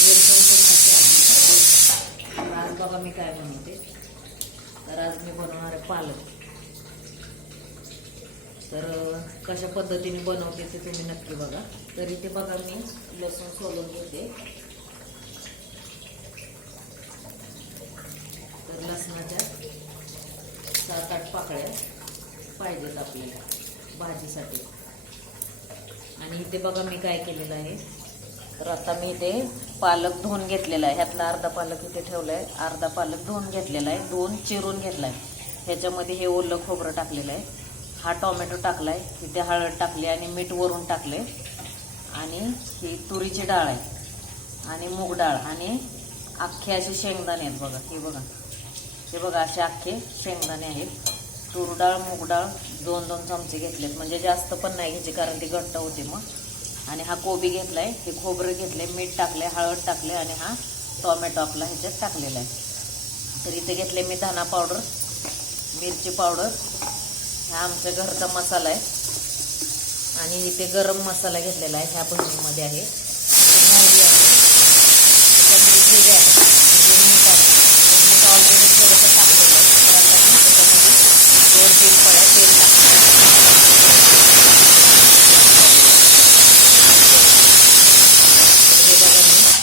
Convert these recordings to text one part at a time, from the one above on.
Welcome to my channel. तर आज बघा मी काय बनवते. तर आज मी बनवणार आहे पालक. तर कशा पद्धतीने बनवते ते तुम्ही नक्की बघा. तर इथे बघा मी लसूण सोलून घेते. तर लसणाच्या 7-8 पाकळ्या पाहिजेत आपल्याला भाजीसाठी. आणि इथे बघा मी काय केलेलं आहे. तर आता मी इथे पालक धुवून घेतलेला आहे. ह्यातला अर्धा पालक इथे ठेवला आहे, अर्धा पालक धुवून घेतलेला आहे, 2 चिरून घेतला आहे. ह्याच्यामध्ये हे ओलं खोबरं टाकलेलं आहे, हा टोमॅटो टाकला आहे, इथे हळद टाकली आणि मीठ वरून टाकले, आणि ही तुरीची डाळ आहे आणि मूग डाळ आणि अख्खे असे शेंगदाणे आहेत बघा. हे बघा असे अख्खे शेंगदाणे आहेत. तूर डाळ मूग डाळ 2-2 चमचे घेतलेत, म्हणजे जास्त पण नाही घ्यायचे कारण ती घट्ट होते मग. आणि हा कोबी घेतलाय, हे खोबरं घेतले, मीठ टाकले, हळद टाकले आणि हा टोमॅटो आपला ह्याच्यात टाकलेला आहे. तर इथे घेतले मी धना पावडर, मिरची पावडर, हा आमच्या घरचा मसाला आहे. आणि इथे गरम मसाला घेतलेला आहे, ह्या भरणीमध्ये आहे. मोहरी आहे, त्याच्यामध्ये जिरे आहे, मीठ आहे. मीठ ऑलरेडी थोडंसं टाकलेलं आहे. तर आता मी त्याच्यामध्ये 2-3 पळ्या तेल टाकले.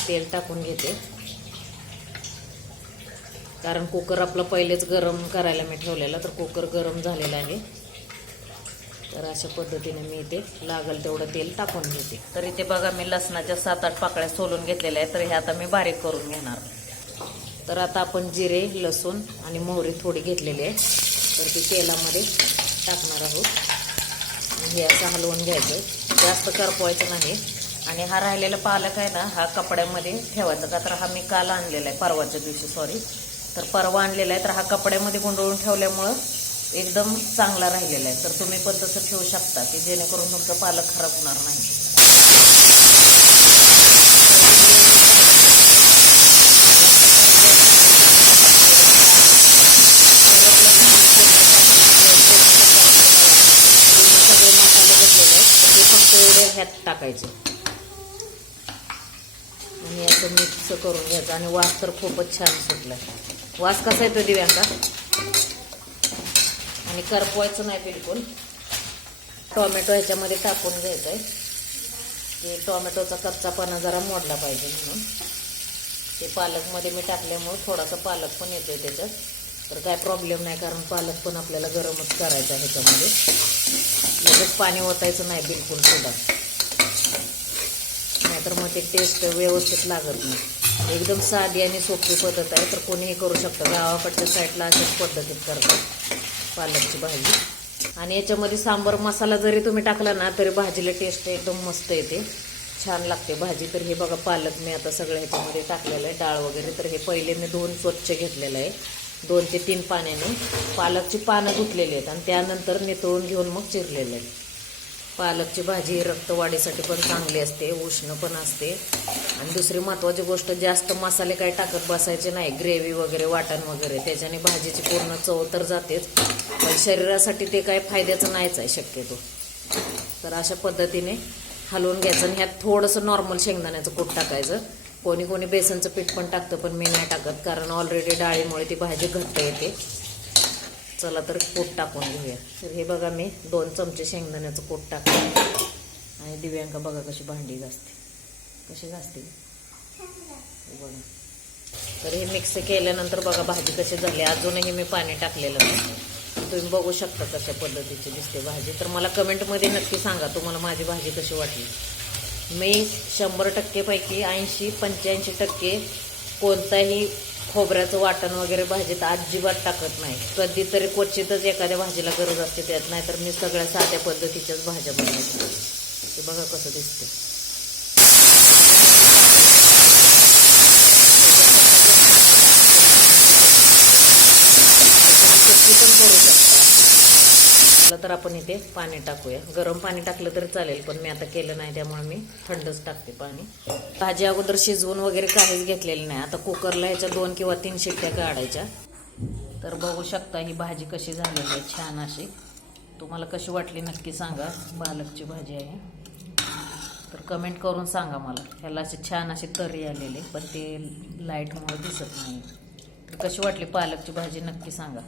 तेल टाकून घेते कारण कुकर आपलं पहिलेच गरम करायला मी ठेवलेला, तर कुकर गरम झालेला आहे. तर अशा पद्धतीने मी इथे लागल तेवढं तेल टाकून घेते. तर इथे बघा मी लसणाच्या 7-8 पाकळ्या सोलून घेतलेल्या आहेत. तर हे आता मी बारीक करून घेणार. तर आता आपण जिरे, लसूण आणि मोहरी थोडी घेतलेली आहे, तर ती तेलामध्ये टाकणार आहोत. हे असं हलवून घ्यायचं, जास्त करपवायचं नाही. आणि हा राहिलेला पालक आहे ना, हा कपड्यामध्ये ठेवायचा का, तर हा मी काल आणलेला आहे, परवाच्या दिवशी सॉरी. तर परवा आणलेला आहे, तर हा कपड्यामध्ये गुंडळून ठेवल्यामुळं एकदम चांगला राहिलेला आहे. तर तुम्ही पण तसं ठेवू शकता की जेणेकरून तुमचं पालक खराब होणार नाही. सगळे मसाले घेतलेले आहेत, तर ते फक्त एवढे ह्यात टाकायचे आणि असं मिक्स करून घ्यायचं. आणि वास तर खूपच छान सुटला. वास कसा येतो दिव्यांका, आणि करपवायचं नाही बिलकुल. टोमॅटो ह्याच्यामध्ये टाकून घ्यायचं आहे, की टोमॅटोचा कच्चापणा जरा मोडला पाहिजे म्हणून. ते पालकमध्ये मी टाकल्यामुळे थोडासा पालक पण येतोय त्याच्यात, तर काय प्रॉब्लेम नाही कारण पालक पण आपल्याला गरमच करायचा आहे. ह्याच्यामध्ये लगेच पाणी ओतायचं नाही बिलकुल सुद्धा, नाहीतर मग ते टेस्ट व्यवस्थित लागत नाही. एकदम साधी आणि सोपी पद्धत आहे, तर कोणीही करू शकतं. गावाकडच्या साईडला अशाच पद्धतीत करतात पालकची भाजी. आणि याच्यामध्ये सांबार मसाला जरी तुम्ही टाकला ना तरी भाजीला टेस्ट एकदम मस्त येते, छान लागते भाजी. तर हे बघा पालक मी आता सगळं ह्याच्यामध्ये टाकलेलं आहे, डाळ वगैरे. तर हे पहिले मी धुवून स्वच्छ घेतलेलं आहे, 2 ते 3 पाण्याने. पालकची पानं धुतलेली आहेत आणि त्यानंतर नितळून घेऊन मग चिरलेलं आहे. पालकची भाजी रक्तवाढीसाठी पण चांगली असते, उष्ण पण असते. आणि दुसरी महत्त्वाची गोष्ट, जास्त मसाले काही टाकत बसायचे नाही, ग्रेव्ही वगैरे वाटण वगैरे, त्याच्याने भाजीची पूर्ण चव तर जातेच, पण शरीरासाठी ते काही फायद्याचं नाहीच आहे शक्यतो. तर अशा पद्धतीने हलवून घ्यायचं. आणि ह्यात थोडंसं नॉर्मल शेंगदाण्याचं कूट टाकायचं. कोणी कोणी बेसनचं पीठ पण टाकतं, पण मी नाही टाकत कारण ऑलरेडी डाळीमुळे ती भाजी घट्ट येते. चला तर कूट टाकून घेऊया. तर हे बघा मी 2 चमचे शेंगदाण्याचं कूट टाकलं. आणि दिव्यांका बघा कशी भांडी घासते, कशी घासते बघा. तर हे मिक्स केल्यानंतर बघा भाजी कशी झाली. अजूनही मी पाणी टाकलेलं नाही, तुम्ही बघू शकता कशा पद्धतीची दिसते भाजी. तर मला कमेंटमध्ये नक्की सांगा तुम्हाला माझी भाजी कशी वाटली. मी 100% पैकी 80-85% कोणताही खोबऱ्याचं वाटण वगैरे भाजीत अजिबात टाकत नाही. कधीतरी क्वचितच एखाद्या भाजीला गरज असते त्यात, नाही तर मी सगळ्या साध्या पद्धतीच्याच भाज्या बनवते. ते बघा कसं दिसते. पण करू शकता. तर आपण इथे पाणी टाकूया. गरम पाणी टाकलं तरी चालेल, पण मी आता केलं नाही त्यामुळे मी थंडच टाकते पाणी. भाजी अगोदर शिजवून वगैरे काहीच घेतलेलं नाही. आता कुकरला ह्याच्या 2 किंवा 3 शिट्ट्या काढायच्या. तर बघू शकता ही भाजी कशी झालेली आहे, छान अशी. तुम्हाला कशी वाटली नक्की सांगा. पालकची भाजी आहे. तर कमेंट करून सांगा मला. ह्याला असे छान असे तरी आलेले, पण ते लाईटमुळे दिसत नाही. तर कशी वाटली पालकची भाजी नक्की सांगा.